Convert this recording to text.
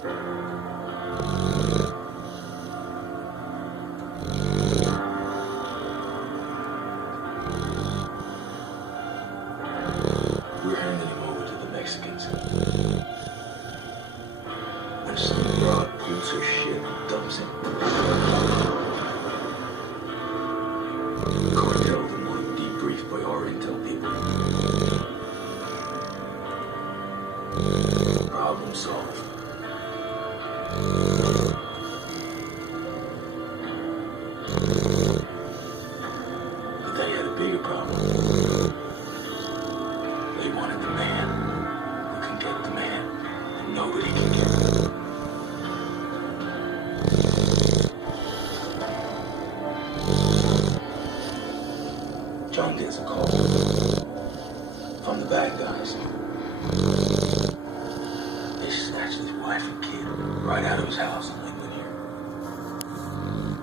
We're handing him over to the Mexicans. When some broad pulls her shit and dumps him, the cartel didn't want him debriefed by our intel people. Problem solved. But they had a bigger problem. They wanted the man who can get the man, and nobody can get him. John gets a call from the bad guys. They snatched his wife and kid right out of his house and